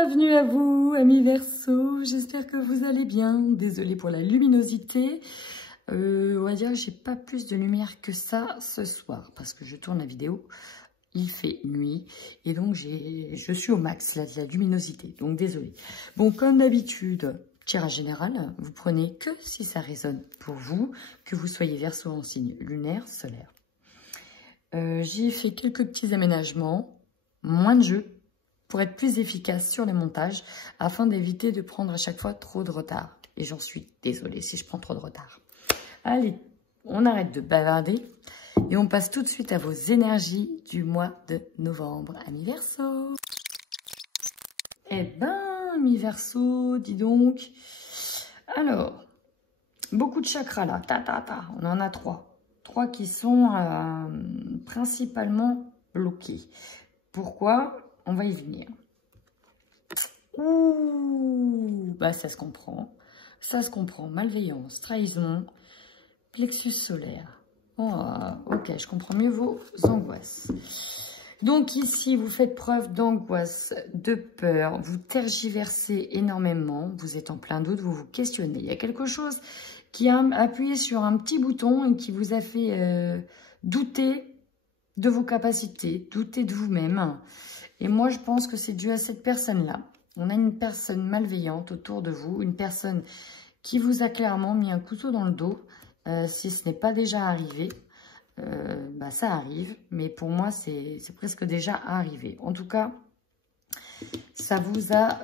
Bienvenue à vous, amis Verseau. J'espère que vous allez bien. Désolée pour la luminosité. On va dire que j'ai pas plus de lumière que ça ce soir parce que je tourne la vidéo. Il fait nuit et donc je suis au max là, de la luminosité. Donc désolée. Bon, comme d'habitude, tirage général. Vous prenez que si ça résonne pour vous, que vous soyez Verseau en signe lunaire, solaire. J'ai fait quelques petits aménagements, moins de jeux, pour être plus efficace sur les montages, afin d'éviter de prendre à chaque fois trop de retard. Et j'en suis désolée si je prends trop de retard. Allez, on arrête de bavarder et on passe tout de suite à vos énergies du mois de novembre. Amis Verseau. Eh ben, amis Verseau, dis donc. Alors, beaucoup de chakras là, on en a trois. Trois qui sont principalement bloqués. Pourquoi ? On va y venir. Ouh, bah ça se comprend. Ça se comprend. Malveillance, trahison, plexus solaire. Oh, ok, je comprends mieux vos angoisses. Donc ici, vous faites preuve d'angoisse, de peur, vous tergiversez énormément, vous êtes en plein doute, vous vous questionnez. Il y a quelque chose qui a appuyé sur un petit bouton et qui vous a fait douter de vos capacités, douter de vous-même. Et moi, je pense que c'est dû à cette personne-là. On a une personne malveillante autour de vous, une personne qui vous a clairement mis un couteau dans le dos. Si ce n'est pas déjà arrivé, bah ça arrive. Mais pour moi, c'est presque déjà arrivé. En tout cas, ça vous a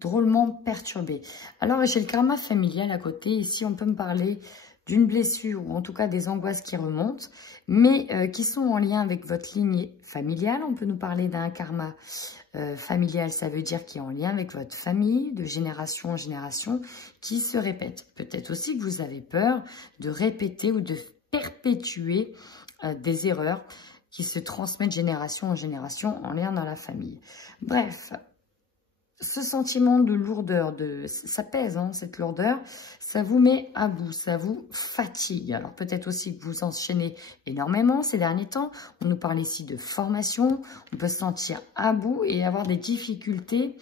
drôlement perturbé. Alors, j'ai le karma familial à côté. Ici, on peut me parler d'une blessure ou en tout cas des angoisses qui remontent, mais qui sont en lien avec votre lignée familiale. On peut nous parler d'un karma familial, ça veut dire qui est en lien avec votre famille, de génération en génération, qui se répète. Peut-être aussi que vous avez peur de répéter ou de perpétuer des erreurs qui se transmettent de génération en génération en lien dans la famille. Bref, ce sentiment de lourdeur, ça pèse, hein, cette lourdeur, ça vous met à bout, ça vous fatigue. Alors peut-être aussi que vous enchaînez énormément ces derniers temps. On nous parle ici de formation, on peut se sentir à bout et avoir des difficultés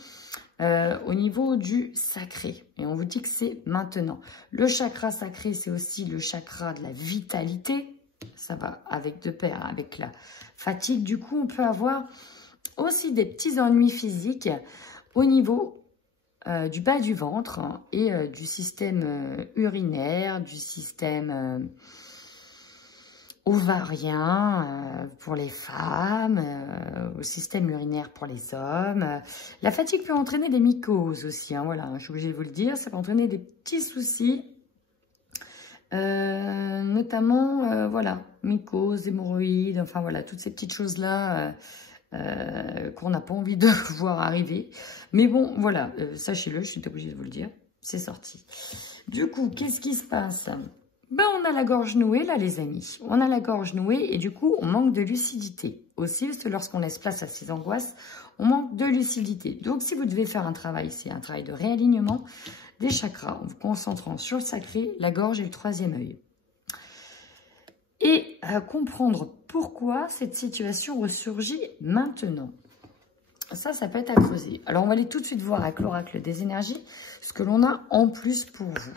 au niveau du sacré. Et on vous dit que c'est maintenant. Le chakra sacré, c'est aussi le chakra de la vitalité. Ça va avec de pair, avec la fatigue. Du coup, on peut avoir aussi des petits ennuis physiques au niveau du bas du ventre et du système urinaire, du système ovarien pour les femmes, au système urinaire pour les hommes. La fatigue peut entraîner des mycoses aussi, hein, voilà, je suis obligée de vous le dire, ça peut entraîner des petits soucis, notamment, voilà, mycoses, hémorroïdes, enfin voilà, toutes ces petites choses-là qu'on n'a pas envie de voir arriver. Mais bon, voilà, sachez-le, je suis obligée de vous le dire, c'est sorti. Du coup, qu'est-ce qui se passe? Ben, on a la gorge nouée, là, les amis. On a la gorge nouée et du coup, on manque de lucidité. Aussi, parce que lorsqu'on laisse place à ces angoisses, on manque de lucidité. Donc, si vous devez faire un travail, c'est un travail de réalignement des chakras, en vous concentrant sur le sacré, la gorge et le troisième œil. Et à comprendre pourquoi cette situation ressurgit maintenant. Ça peut être à creuser. Alors, on va aller tout de suite voir avec l'oracle des énergies ce que l'on a en plus pour vous.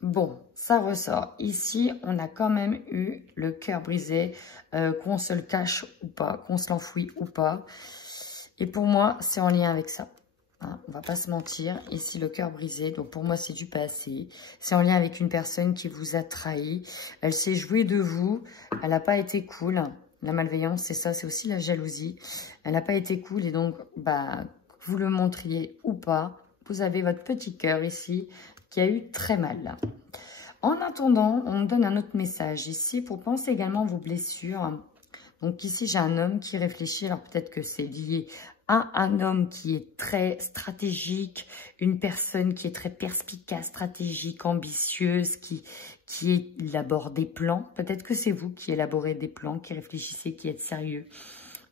Bon, ça ressort. Ici, on a quand même eu le cœur brisé, qu'on se le cache ou pas, qu'on se l'enfouit ou pas. Et pour moi, c'est en lien avec ça. Hein, on va pas se mentir. Ici, le cœur brisé, donc pour moi, c'est du passé. C'est en lien avec une personne qui vous a trahi. Elle s'est jouée de vous. Elle n'a pas été cool. La malveillance, c'est ça, c'est aussi la jalousie. Elle n'a pas été cool et donc, bah, que vous le montriez ou pas, vous avez votre petit cœur ici qui a eu très mal. En attendant, on me donne un autre message ici pour penser également à vos blessures. Donc ici, j'ai un homme qui réfléchit. Alors peut-être que c'est lié à un homme qui est très stratégique, une personne qui est très perspicace, stratégique, ambitieuse, qui élabore des plans. Peut-être que c'est vous qui élaborez des plans, qui réfléchissez, qui êtes sérieux.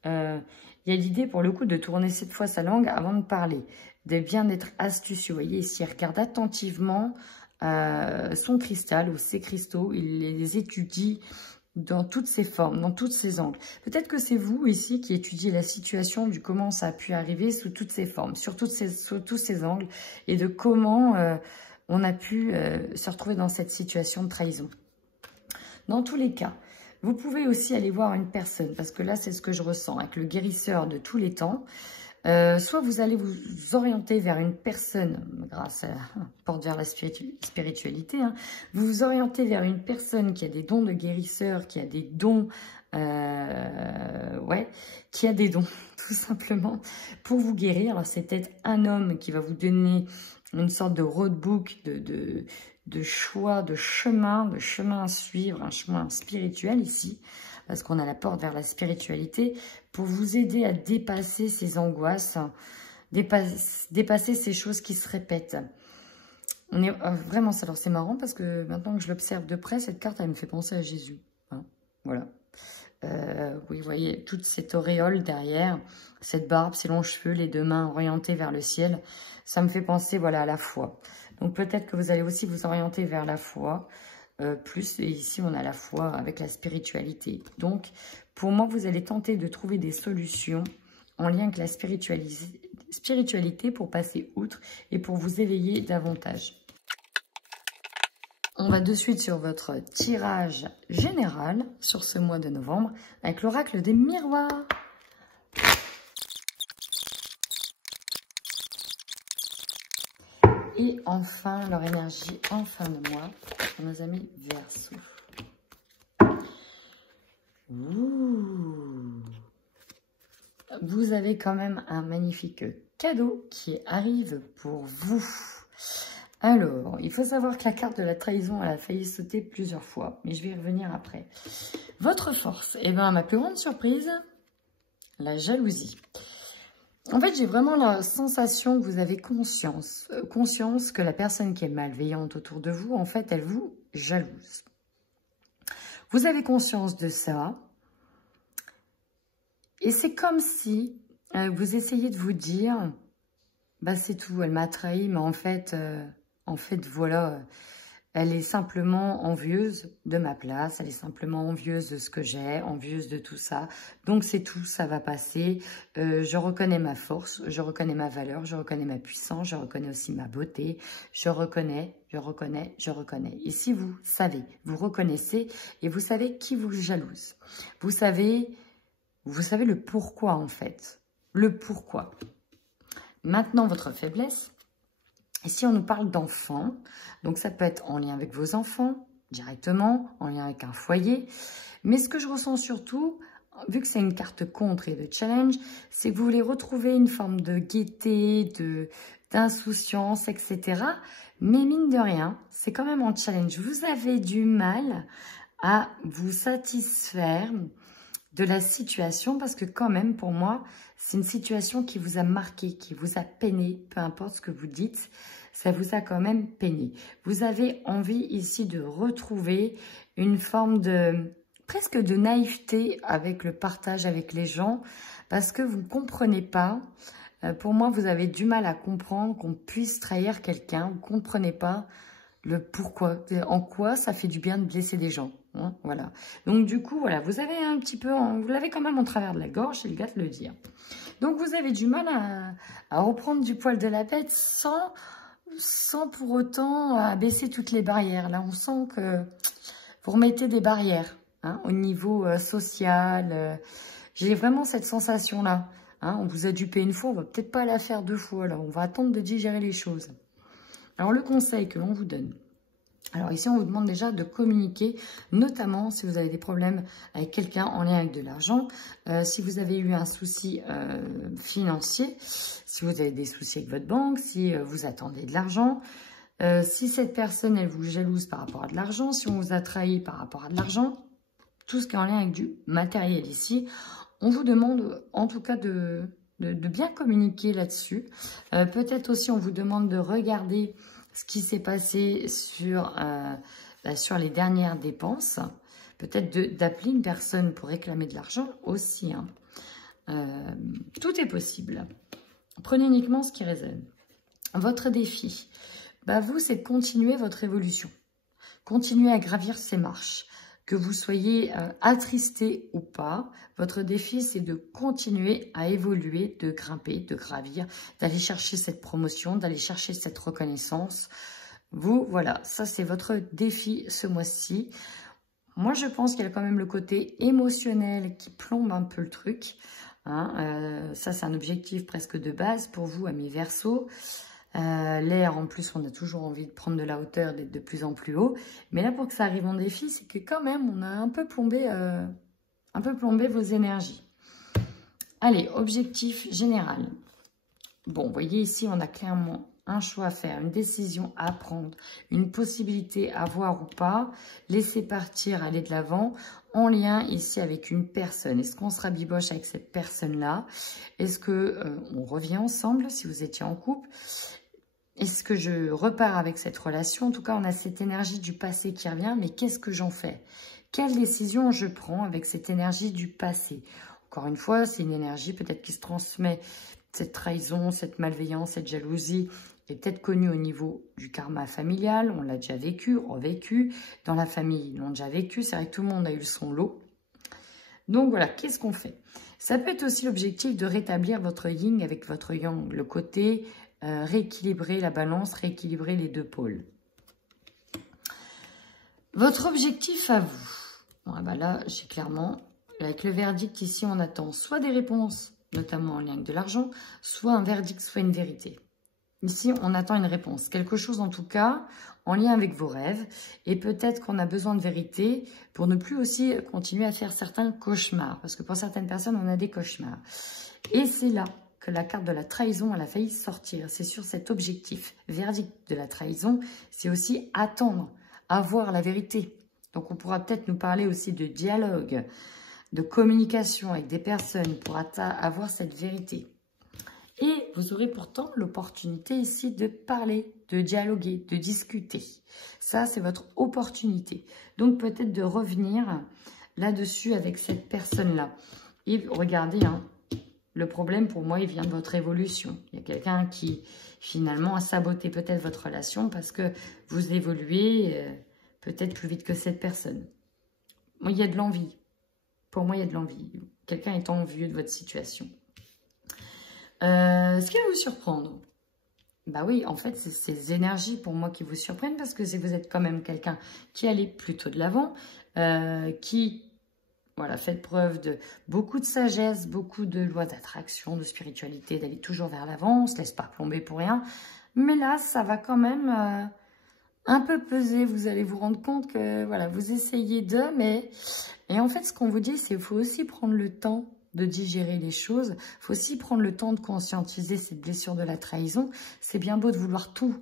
Il y a l'idée pour le coup de tourner cette fois sa langue avant de parler, de bien être astucieux. Vous voyez ici, il regarde attentivement son cristal ou ses cristaux, il les étudie dans toutes ses formes, dans tous ses angles. Peut-être que c'est vous ici qui étudiez la situation du comment ça a pu arriver sous toutes ses formes, sous tous ces angles, et de comment on a pu se retrouver dans cette situation de trahison. Dans tous les cas, vous pouvez aussi aller voir une personne, parce que là, c'est ce que je ressens avec le guérisseur de tous les temps. Soit vous allez vous orienter vers une personne, grâce à la porte vers la spiritualité, hein, vous vous orientez vers une personne qui a des dons de guérisseur, qui a des dons, qui a des dons, tout simplement, pour vous guérir. Alors, c'est peut-être un homme qui va vous donner une sorte de roadbook, de choix, de chemin à suivre, un chemin spirituel ici, parce qu'on a la porte vers la spiritualité, pour vous aider à dépasser ces angoisses, dépasser ces choses qui se répètent. On est vraiment, alors c'est marrant parce que maintenant que je l'observe de près, cette carte, elle me fait penser à Jésus. Hein, voilà. Oui, vous voyez, toute cette auréole derrière, cette barbe, ces longs cheveux, les deux mains orientées vers le ciel, ça me fait penser, voilà, à la foi. Donc peut-être que vous allez aussi vous orienter vers la foi, plus, et ici on a la foi avec la spiritualité. Donc, pour moi, vous allez tenter de trouver des solutions en lien avec la spiritualité pour passer outre et pour vous éveiller davantage. On va de suite sur votre tirage général sur ce mois de novembre avec l'oracle des miroirs. Et enfin, leur énergie en fin de mois pour nos amis Verseau. Ouh. Vous avez quand même un magnifique cadeau qui arrive pour vous. Alors, il faut savoir que la carte de la trahison, elle a failli sauter plusieurs fois, mais je vais y revenir après. Votre force, eh bien, ma plus grande surprise, la jalousie. En fait, j'ai vraiment la sensation que vous avez conscience que la personne qui est malveillante autour de vous, en fait, elle vous jalouse. Vous avez conscience de ça. Et c'est comme si vous essayez de vous dire, bah c'est tout, elle m'a trahi, mais en fait, voilà, elle est simplement envieuse de ma place, elle est simplement envieuse de ce que j'ai, envieuse de tout ça. Donc c'est tout, ça va passer. Je reconnais ma force, je reconnais ma valeur, je reconnais ma puissance, je reconnais aussi ma beauté. Je reconnais. Et si vous savez, vous reconnaissez et vous savez qui vous jalouse. Vous savez le pourquoi en fait. Le pourquoi. Maintenant, votre faiblesse. Ici, on nous parle d'enfants. Donc, ça peut être en lien avec vos enfants, directement, en lien avec un foyer. Mais ce que je ressens surtout, vu que c'est une carte contre et de challenge, c'est que vous voulez retrouver une forme de gaieté, d'insouciance, etc. Mais mine de rien, c'est quand même un challenge. Vous avez du mal à vous satisfaire de la situation parce que quand même, pour moi, c'est une situation qui vous a marqué, qui vous a peiné, peu importe ce que vous dites, ça vous a quand même peiné. Vous avez envie ici de retrouver une forme de presque de naïveté avec le partage avec les gens parce que vous ne comprenez pas. Pour moi, vous avez du mal à comprendre qu'on puisse trahir quelqu'un. Vous ne comprenez pas le pourquoi, en quoi ça fait du bien de blesser des gens. Hein, voilà. Donc du coup, voilà, vous avez un petit peu, vous l'avez quand même en travers de la gorge, c'est le cas de le dire. Donc vous avez du mal à reprendre du poil de la bête sans pour autant baisser toutes les barrières. Là, on sent que vous remettez des barrières hein, au niveau social. J'ai vraiment cette sensation-là. Hein, on vous a dupé une fois, on va peut-être pas la faire deux fois. Là, on va attendre de digérer les choses. Alors, le conseil que l'on vous donne. Alors, ici, on vous demande déjà de communiquer, notamment si vous avez des problèmes avec quelqu'un en lien avec de l'argent, si vous avez eu un souci financier, si vous avez des soucis avec votre banque, si vous attendez de l'argent, si cette personne, elle vous jalouse par rapport à de l'argent, si on vous a trahi par rapport à de l'argent, tout ce qui est en lien avec du matériel ici, on vous demande en tout cas de bien communiquer là-dessus. Peut-être aussi, on vous demande de regarder ce qui s'est passé sur les dernières dépenses. Peut-être d'appeler une personne pour réclamer de l'argent aussi. Hein. Tout est possible. Prenez uniquement ce qui résonne. Votre défi, vous, c'est de continuer votre évolution. Continuer à gravir ces marches. que vous soyez attristé ou pas, votre défi, c'est de continuer à évoluer, de grimper, de gravir, d'aller chercher cette promotion, d'aller chercher cette reconnaissance. Vous, voilà, ça c'est votre défi ce mois-ci. Moi, je pense qu'il y a quand même le côté émotionnel qui plombe un peu le truc. Hein, ça, c'est un objectif presque de base pour vous, amis Verseau. L'air, en plus, on a toujours envie de prendre de la hauteur, d'être de plus en plus haut. Mais là, pour que ça arrive en défi, c'est que quand même, on a un peu plombé vos énergies. Allez, objectif général. Bon, vous voyez ici, on a clairement un choix à faire, une décision à prendre, une possibilité à voir ou pas, laisser partir, aller de l'avant, en lien ici avec une personne. Est-ce qu'on se rabiboche avec cette personne-là? Est-ce que on revient ensemble si vous étiez en couple? Est-ce que je repars avec cette relation? En tout cas, on a cette énergie du passé qui revient, mais qu'est-ce que j'en fais? Quelle décision je prends avec cette énergie du passé? Encore une fois, c'est une énergie peut-être qui se transmet, cette trahison, cette malveillance, cette jalousie est peut-être connue au niveau du karma familial. On l'a déjà vécu, revécu. Dans la famille, ils l'ont déjà vécu. C'est vrai que tout le monde a eu son lot. Donc voilà, qu'est-ce qu'on fait? Ça peut être aussi l'objectif de rétablir votre yin avec votre yang, le côté rééquilibrer la balance, rééquilibrer les deux pôles. Votre objectif à vous. Bon, ben là, j'ai clairement, avec le verdict ici, on attend soit des réponses, notamment en lien avec de l'argent, soit un verdict, soit une vérité. Ici, on attend une réponse. Quelque chose, en tout cas, en lien avec vos rêves. Et peut-être qu'on a besoin de vérité pour ne plus aussi continuer à faire certains cauchemars. Parce que pour certaines personnes, on a des cauchemars. Et c'est là que la carte de la trahison, elle a failli sortir. C'est sur cet objectif. Verdict de la trahison, c'est aussi attendre, avoir la vérité. Donc, on pourra peut-être nous parler aussi de dialogue, de communication avec des personnes pour avoir cette vérité. Et vous aurez pourtant l'opportunité ici de parler, de dialoguer, de discuter. Ça, c'est votre opportunité. Donc, peut-être de revenir là-dessus avec cette personne-là. Et regardez, hein, le problème, pour moi, il vient de votre évolution. Il y a quelqu'un qui, finalement, a saboté peut-être votre relation parce que vous évoluez peut-être plus vite que cette personne. Moi, il y a de l'envie. Pour moi, il y a de l'envie. Quelqu'un est envieux de votre situation. Ce qui va vous surprendre, bah oui, en fait, c'est ces énergies pour moi qui vous surprennent parce que vous êtes quand même quelqu'un qui allait plutôt de l'avant, qui, voilà, fait preuve de beaucoup de sagesse, beaucoup de loi d'attraction, de spiritualité, d'aller toujours vers l'avant, on ne se laisse pas plomber pour rien. Mais là, ça va quand même un peu peser. Vous allez vous rendre compte que, voilà, vous essayez mais... Et en fait, ce qu'on vous dit, c'est qu'il faut aussi prendre le temps de digérer les choses. Il faut aussi prendre le temps de conscientiser cette blessure de la trahison. C'est bien beau de vouloir tout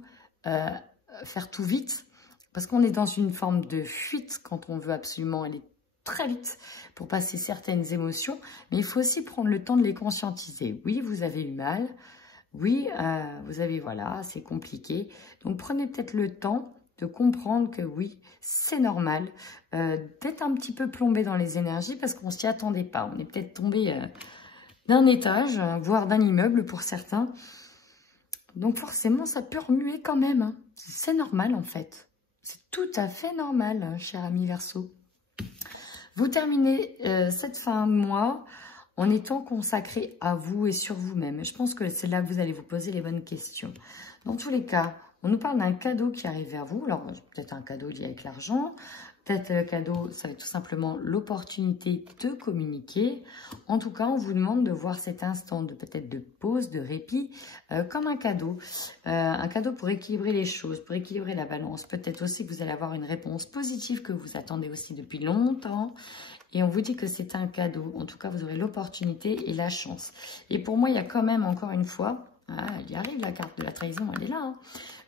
faire tout vite, parce qu'on est dans une forme de fuite quand on veut absolument aller très vite pour passer certaines émotions, mais il faut aussi prendre le temps de les conscientiser. Oui, vous avez eu mal. Oui, vous avez, voilà, c'est compliqué. Donc, prenez peut-être le temps de comprendre que oui, c'est normal d'être un petit peu plombé dans les énergies parce qu'on ne s'y attendait pas. On est peut-être tombé d'un étage, voire d'un immeuble pour certains. Donc forcément, ça peut remuer quand même. Hein. C'est normal en fait. C'est tout à fait normal, hein, cher ami Verseau. Vous terminez cette fin de mois en étant consacré à vous et sur vous-même. Je pense que c'est là que vous allez vous poser les bonnes questions. Dans tous les cas, on nous parle d'un cadeau qui arrive vers vous. Alors, peut-être un cadeau lié avec l'argent. Peut-être le cadeau, ça va être tout simplement l'opportunité de communiquer. En tout cas, on vous demande de voir cet instant de peut-être de pause, de répit, comme un cadeau. Un cadeau pour équilibrer les choses, pour équilibrer la balance. Peut-être aussi que vous allez avoir une réponse positive que vous attendez aussi depuis longtemps. Et on vous dit que c'est un cadeau. En tout cas, vous aurez l'opportunité et la chance. Et pour moi, il y a quand même, encore une fois, elle y arrive, la carte de la trahison, elle est là. Hein,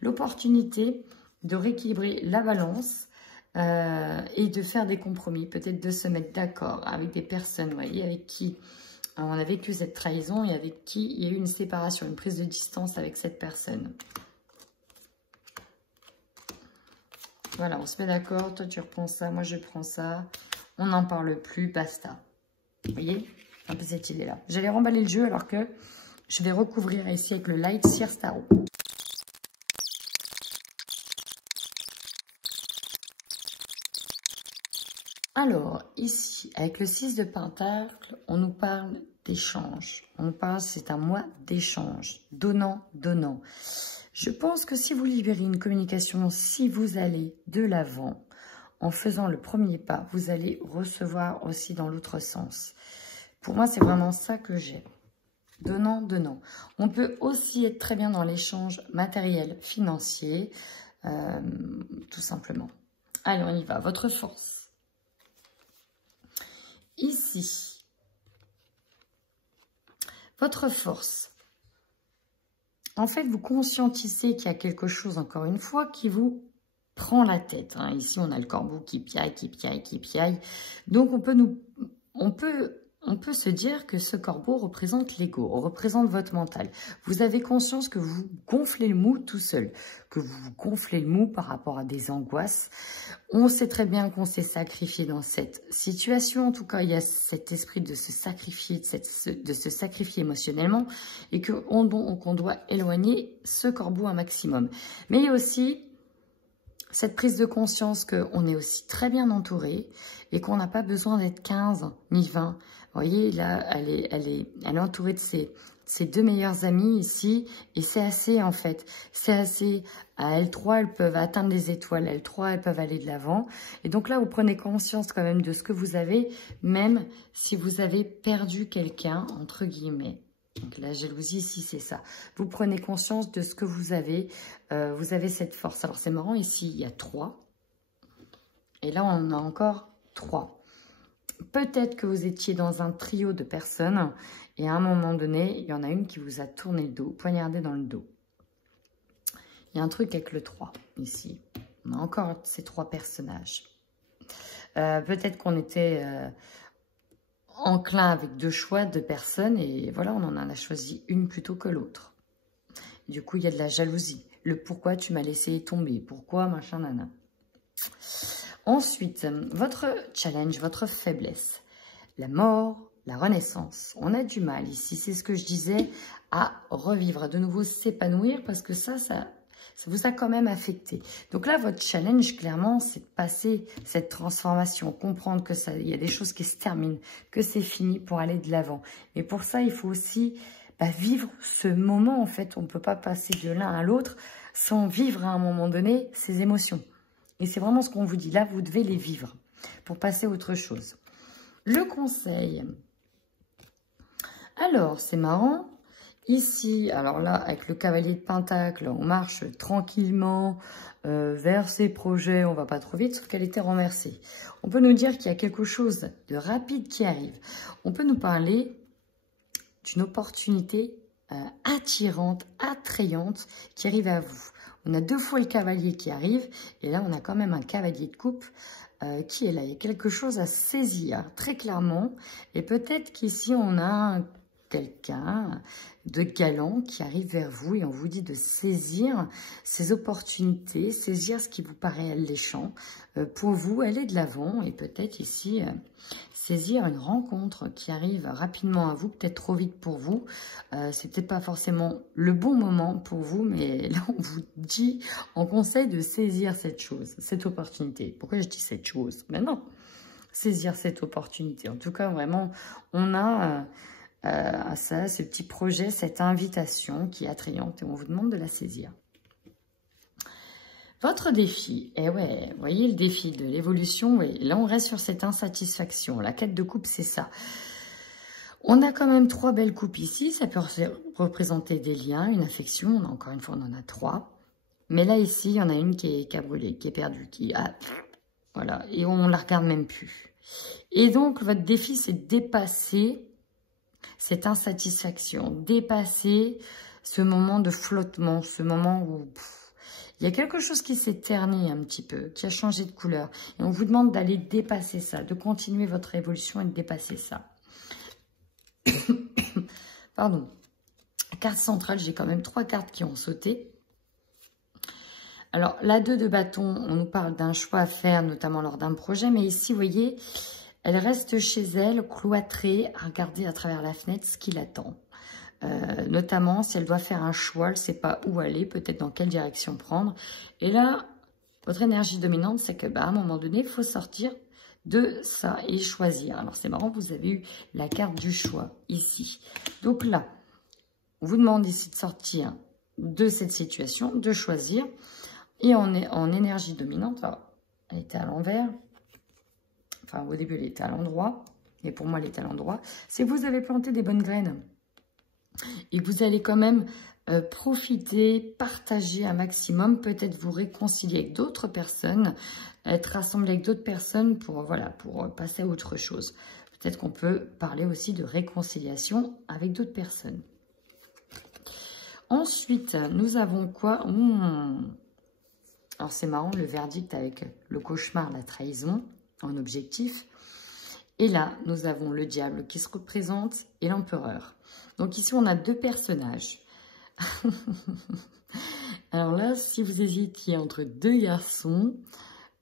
l'opportunité de rééquilibrer la balance et de faire des compromis. Peut-être de se mettre d'accord avec des personnes, vous voyez, avec qui on a vécu cette trahison et avec qui il y a eu une séparation, une prise de distance avec cette personne. Voilà, on se met d'accord. Toi, tu reprends ça, moi, je prends ça. On n'en parle plus, basta. Vous voyez, un peu cette idée-là. J'allais remballer le jeu alors que je vais recouvrir ici avec le Light Seers Tarot. Alors, ici, avec le 6 de Pentacle, on nous parle d'échange. On nous parle, c'est un mois d'échange, donnant, donnant. Je pense que si vous libérez une communication, si vous allez de l'avant, en faisant le premier pas, vous allez recevoir aussi dans l'autre sens. Pour moi, c'est vraiment ça que j'ai. Donnant, donnant. On peut aussi être très bien dans l'échange matériel, financier, tout simplement. Allez, on y va. Votre force. Ici, votre force. En fait, vous conscientisez qu'il y a quelque chose, encore une fois, qui vous prend la tête. Hein. Ici, on a le corbeau qui piaille, qui piaille, qui piaille. Donc, on peut se dire que ce corbeau représente l'ego, représente votre mental. Vous avez conscience que vous gonflez le mou tout seul, que vous gonflez le mou par rapport à des angoisses. On sait très bien qu'on s'est sacrifié dans cette situation. En tout cas, il y a cet esprit de se sacrifier, de se sacrifier émotionnellement et qu'on doit éloigner ce corbeau un maximum. Mais il y a aussi cette prise de conscience qu'on est aussi très bien entouré et qu'on n'a pas besoin d'être 15 ni 20. Vous voyez, là, elle est entourée de ses deux meilleures amies ici. Et c'est assez, en fait. C'est assez. À L3, elles peuvent atteindre les étoiles. À L3, elles peuvent aller de l'avant. Et donc là, vous prenez conscience quand même de ce que vous avez, même si vous avez perdu quelqu'un, entre guillemets. Donc la jalousie ici, c'est ça. Vous prenez conscience de ce que vous avez. Vous avez cette force. Alors c'est marrant, ici, il y a 3. Et là, on a encore 3. Peut-être que vous étiez dans un trio de personnes. Et à un moment donné, il y en a une qui vous a tourné le dos, poignardé dans le dos. Il y a un truc avec le 3, ici. On a encore ces 3 personnages. Peut-être qu'on était... enclin avec 2 choix de personnes et voilà, on en a choisi une plutôt que l'autre. Du coup, il y a de la jalousie. Le pourquoi tu m'as laissé tomber, pourquoi machin nana. Ensuite, votre challenge, votre faiblesse, la mort, la renaissance. On a du mal ici, c'est ce que je disais, à revivre, à de nouveau s'épanouir parce que ça vous a quand même affecté. Donc là, votre challenge, clairement, c'est de passer cette transformation, comprendre que il y a des choses qui se terminent, que c'est fini pour aller de l'avant. Et pour ça, il faut aussi vivre ce moment, en fait. On ne peut pas passer de l'un à l'autre sans vivre à un moment donné ces émotions. Et c'est vraiment ce qu'on vous dit. Là, vous devez les vivre pour passer à autre chose. Le conseil. Alors, c'est marrant. Ici, alors là, avec le cavalier de Pentacle, on marche tranquillement vers ses projets. On va pas trop vite, sauf qu'elle était renversée. On peut nous dire qu'il y a quelque chose de rapide qui arrive. On peut nous parler d'une opportunité attirante, attrayante qui arrive à vous. On a 2 fois le cavalier qui arrive. Et là, on a quand même un cavalier de coupe qui est là. Il y a quelque chose à saisir, très clairement. Et peut-être qu'ici, on a quelqu'un de galant qui arrive vers vous et on vous dit de saisir ces opportunités, saisir ce qui vous paraît alléchant pour vous, aller de l'avant et peut-être ici saisir une rencontre qui arrive rapidement à vous, peut-être trop vite pour vous. C'est peut-être pas forcément le bon moment pour vous, mais là on vous dit, on conseille de saisir cette chose, cette opportunité. Pourquoi je dis cette chose? Mais non, saisir cette opportunité. En tout cas, vraiment, on a... à ça, ce petit projet, cette invitation qui est attrayante et on vous demande de la saisir. Votre défi, et ouais, vous voyez le défi de l'évolution, ouais, là on reste sur cette insatisfaction. La quête de coupe, c'est ça. On a quand même 3 belles coupes ici, ça peut représenter des liens, une affection, encore une fois on en a 3. Mais là ici, il y en a une qui a brûlé, qui est perdue, voilà, et on la regarde même plus. Et donc votre défi, c'est de dépasser cette insatisfaction, dépasser ce moment de flottement, ce moment où il y a quelque chose qui s'est terni un petit peu, qui a changé de couleur. Et on vous demande d'aller dépasser ça, de continuer votre évolution et de dépasser ça. Pardon. Carte centrale, j'ai quand même 3 cartes qui ont sauté. Alors, la 2 de bâton, on nous parle d'un choix à faire, notamment lors d'un projet. Mais ici, vous voyez... Elle reste chez elle, cloîtrée, à regarder à travers la fenêtre ce qui l'attend. Notamment, si elle doit faire un choix, elle ne sait pas où aller, peut-être dans quelle direction prendre. Et là, votre énergie dominante, c'est que, à un moment donné, il faut sortir de ça et choisir. Alors, c'est marrant, vous avez eu la carte du choix ici. Donc là, on vous demande ici de sortir de cette situation, de choisir. Et on est en énergie dominante. Alors, elle était à l'envers. Enfin, au début, elle était à l'endroit. Et pour moi, elle était à l'endroit. C'est que vous avez planté des bonnes graines. Et vous allez quand même profiter, partager un maximum. Peut-être vous réconcilier avec d'autres personnes. Être rassemblé avec d'autres personnes pour, voilà, pour passer à autre chose. Peut-être qu'on peut parler aussi de réconciliation avec d'autres personnes. Ensuite, nous avons quoi? Alors, c'est marrant, le verdict avec le cauchemar, la trahison en objectif. Et là, nous avons le diable qui se représente et l'empereur. Donc ici, on a deux personnages. Alors là, si vous hésitiez entre deux garçons,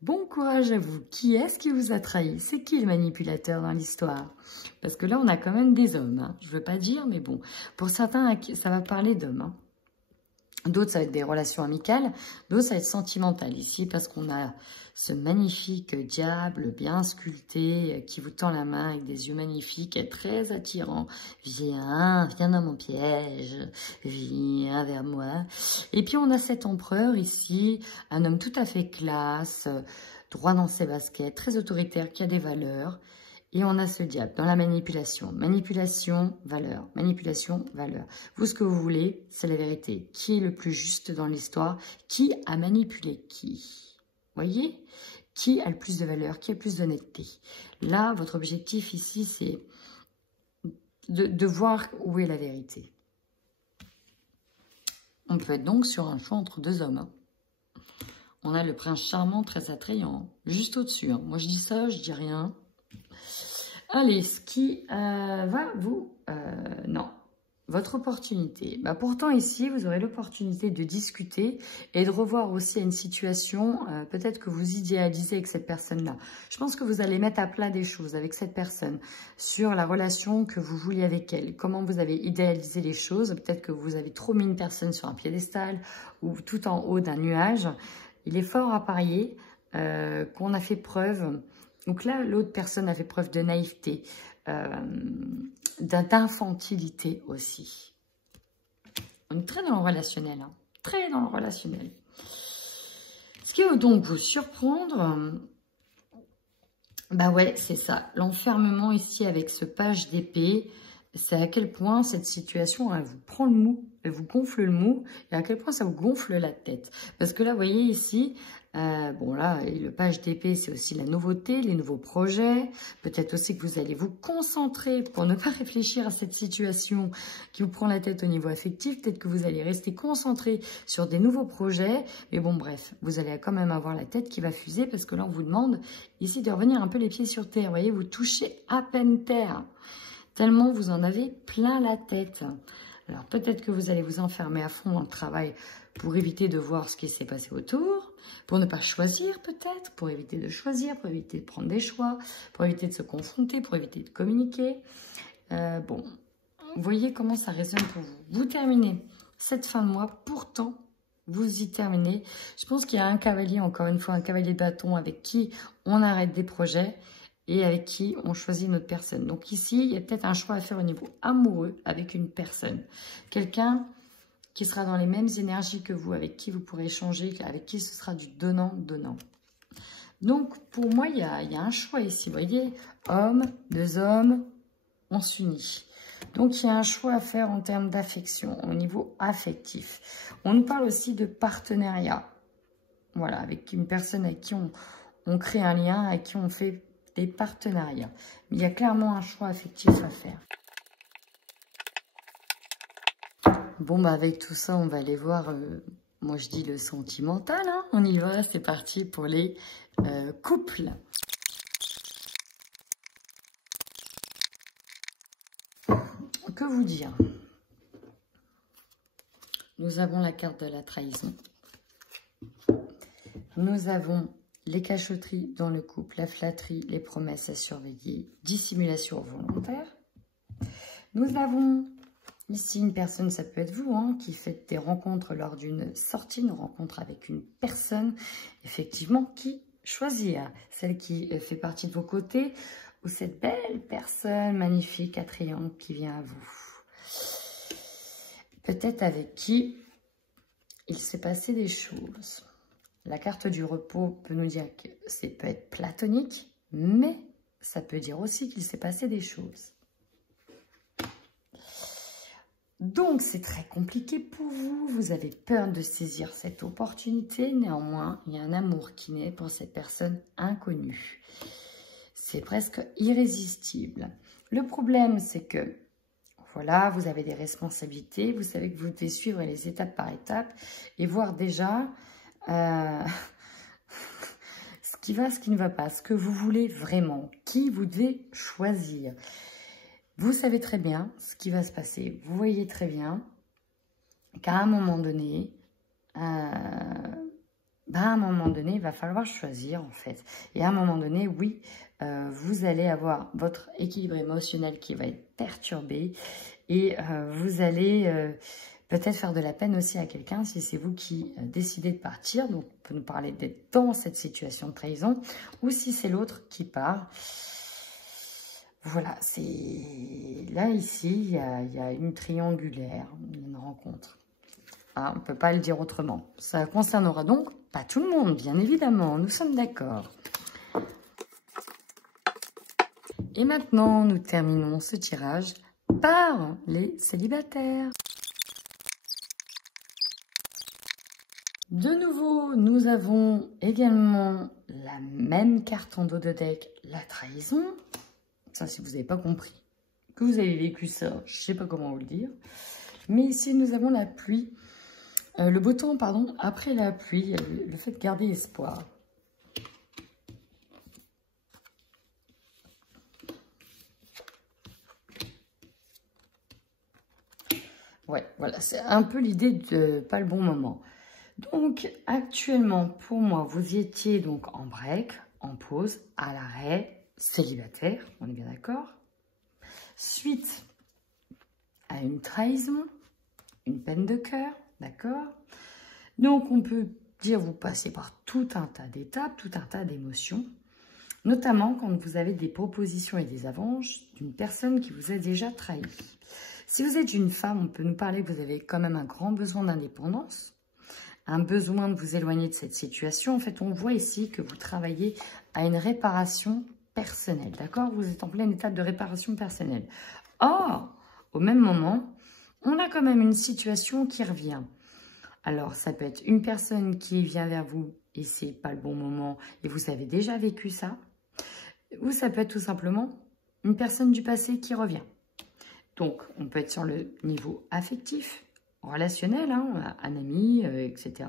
bon courage à vous. Qui est-ce qui vous a trahi? C'est qui le manipulateur dans l'histoire? Parce que là, on a quand même des hommes. Hein. Je ne veux pas dire, mais bon. Pour certains, ça va parler d'hommes. Hein. D'autres, ça va être des relations amicales. D'autres, ça va être sentimental ici parce qu'on a ce magnifique diable bien sculpté qui vous tend la main avec des yeux magnifiques et très attirants. Viens dans mon piège, viens vers moi. Et puis, on a cet empereur ici, un homme tout à fait classe, droit dans ses baskets, très autoritaire, qui a des valeurs. Et on a ce diable dans la manipulation. Manipulation, valeur. Manipulation, valeur. Vous, ce que vous voulez, c'est la vérité. Qui est le plus juste dans l'histoire? Qui a manipulé qui? Voyez? Qui a le plus de valeur? Qui a le plus d'honnêteté? Là, votre objectif ici, c'est de voir où est la vérité. On peut être donc sur un choix entre deux hommes. Hein. On a le prince charmant, très attrayant. Juste au-dessus. Hein. Moi, je dis ça, je dis rien. Allez, ce qui va vous... non, votre opportunité. Bah, pourtant, ici, vous aurez l'opportunité de discuter et de revoir aussi une situation, peut-être que vous idéalisez avec cette personne-là. Je pense que vous allez mettre à plat des choses avec cette personne, sur la relation que vous vouliez avec elle, comment vous avez idéalisé les choses. Peut-être que vous avez trop mis une personne sur un piédestal ou tout en haut d'un nuage. Il est fort à parier qu'on a fait preuve... Donc là, l'autre personne a fait preuve de naïveté, d'infantilité aussi. On est très dans le relationnel, hein, très dans le relationnel. Ce qui va donc vous surprendre, bah ouais, c'est ça. L'enfermement ici avec ce page d'épée, c'est à quel point cette situation, elle vous prend le mou, elle vous gonfle le mou, et à quel point ça vous gonfle la tête. Parce que là, vous voyez ici... bon là, le page d'épée, c'est aussi la nouveauté, les nouveaux projets. Peut-être aussi que vous allez vous concentrer pour ne pas réfléchir à cette situation qui vous prend la tête au niveau affectif. Peut-être que vous allez rester concentré sur des nouveaux projets. Mais bon, bref, vous allez quand même avoir la tête qui va fuser parce que là, on vous demande ici de revenir un peu les pieds sur terre. Vous voyez, vous touchez à peine terre. Tellement vous en avez plein la tête. Alors peut-être que vous allez vous enfermer à fond dans le travail pour éviter de voir ce qui s'est passé autour, pour ne pas choisir peut-être, pour éviter de choisir, pour éviter de prendre des choix, pour éviter de se confronter, pour éviter de communiquer. Bon, vous voyez comment ça résonne pour vous. Vous terminez cette fin de mois, pourtant, vous y terminez. Je pense qu'il y a un cavalier, encore une fois, un cavalier de bâton avec qui on arrête des projets et avec qui on choisit notre personne. Donc ici, il y a peut-être un choix à faire au niveau amoureux avec une personne. Quelqu'un qui sera dans les mêmes énergies que vous, avec qui vous pourrez échanger, avec qui ce sera du donnant-donnant. Donc, pour moi, il y a un choix ici. Vous voyez, homme, deux hommes, on s'unit. Donc, il y a un choix à faire en termes d'affection, au niveau affectif. On nous parle aussi de partenariat. Voilà, avec une personne avec qui on crée un lien, avec qui on fait des partenariats. Mais il y a clairement un choix affectif à faire. Bon, bah avec tout ça, on va aller voir, moi je dis le sentimental, hein. On y va, c'est parti pour les couples. Que vous dire? Nous avons la carte de la trahison. Nous avons les cachotteries dans le couple, la flatterie, les promesses à surveiller, dissimulation volontaire. Nous avons ici une personne, ça peut être vous, hein, qui fait des rencontres lors d'une sortie, une rencontre avec une personne, effectivement, qui choisir celle qui fait partie de vos côtés ou cette belle personne magnifique à triangle qui vient à vous. Peut-être avec qui il s'est passé des choses. La carte du repos peut nous dire que ça peut être platonique, mais ça peut dire aussi qu'il s'est passé des choses. Donc, c'est très compliqué pour vous. Vous avez peur de saisir cette opportunité. Néanmoins, il y a un amour qui naît pour cette personne inconnue. C'est presque irrésistible. Le problème, c'est que, voilà, vous avez des responsabilités. Vous savez que vous devez suivre les étapes par étapes et voir déjà ce qui va, ce qui ne va pas, ce que vous voulez vraiment, qui vous devez choisir. Vous savez très bien ce qui va se passer. Vous voyez très bien qu'à un moment donné, il va falloir choisir en fait. Et à un moment donné, oui, vous allez avoir votre équilibre émotionnel qui va être perturbé et vous allez peut-être faire de la peine aussi à quelqu'un si c'est vous qui décidez de partir. Donc, on peut nous parler d'être dans cette situation de trahison ou si c'est l'autre qui part. Voilà, c'est là, ici, il y a une triangulaire, une rencontre. Ah, on ne peut pas le dire autrement. Ça concernera donc pas tout le monde, bien évidemment, nous sommes d'accord. Et maintenant, nous terminons ce tirage par les célibataires. De nouveau, nous avons également la même carte en dos de deck, la trahison. Ça, si vous n'avez pas compris, que vous avez vécu ça, je ne sais pas comment vous le dire. Mais ici, nous avons la pluie, le beau temps, pardon, après la pluie, le fait de garder espoir. Ouais, voilà, c'est un peu l'idée de pas le bon moment. Donc, actuellement, pour moi, vous étiez donc en break, en pause, à l'arrêt, célibataire, on est bien d'accord. Suite à une trahison, une peine de cœur, d'accord. Donc, on peut dire vous passez par tout un tas d'étapes, tout un tas d'émotions, notamment quand vous avez des propositions et des avances d'une personne qui vous a déjà trahi. Si vous êtes une femme, on peut nous parler que vous avez quand même un grand besoin d'indépendance, un besoin de vous éloigner de cette situation. En fait, on voit ici que vous travaillez à une réparation personnelle, d'accord? Vous êtes en pleine étape de réparation personnelle. Or, au même moment, on a quand même une situation qui revient. Alors, ça peut être une personne qui vient vers vous et c'est pas le bon moment et vous avez déjà vécu ça. Ou ça peut être tout simplement une personne du passé qui revient. Donc, on peut être sur le niveau affectif, relationnel, hein, un ami, etc.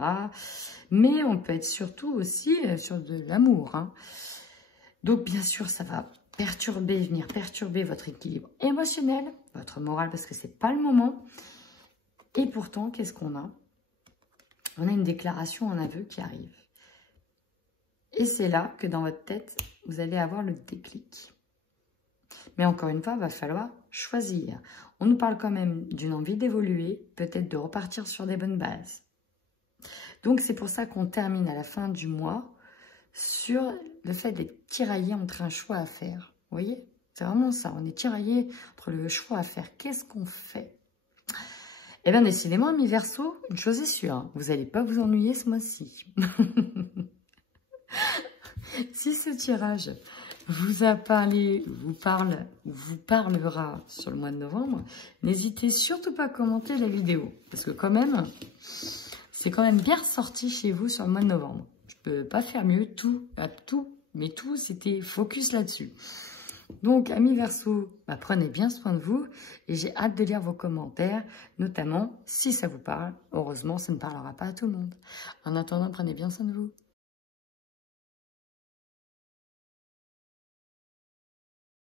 Mais on peut être surtout aussi sur de l'amour. Hein. Donc, bien sûr, ça va venir perturber votre équilibre émotionnel, votre morale, parce que c'est pas le moment. Et pourtant, qu'est-ce qu'on a? On a une déclaration, un aveu qui arrive. Et c'est là que dans votre tête, vous allez avoir le déclic. Mais encore une fois, il va falloir choisir. On nous parle quand même d'une envie d'évoluer, peut-être de repartir sur des bonnes bases. Donc, c'est pour ça qu'on termine à la fin du mois sur le fait d'être tiraillé entre un choix à faire. Vous voyez? C'est vraiment ça. On est tiraillé entre le choix à faire. Qu'est-ce qu'on fait? Eh bien, décidément, amis Verseau, une chose est sûre, hein, vous n'allez pas vous ennuyer ce mois-ci. Si ce tirage vous a parlé, vous parlera sur le mois de novembre, n'hésitez surtout pas à commenter la vidéo. Parce que quand même, c'est quand même bien ressorti chez vous sur le mois de novembre. Je peux pas faire mieux, mais tout, c'était focus là-dessus. Donc, amis Verseau, prenez bien soin de vous et j'ai hâte de lire vos commentaires, notamment si ça vous parle. Heureusement, ça ne parlera pas à tout le monde. En attendant, prenez bien soin de vous.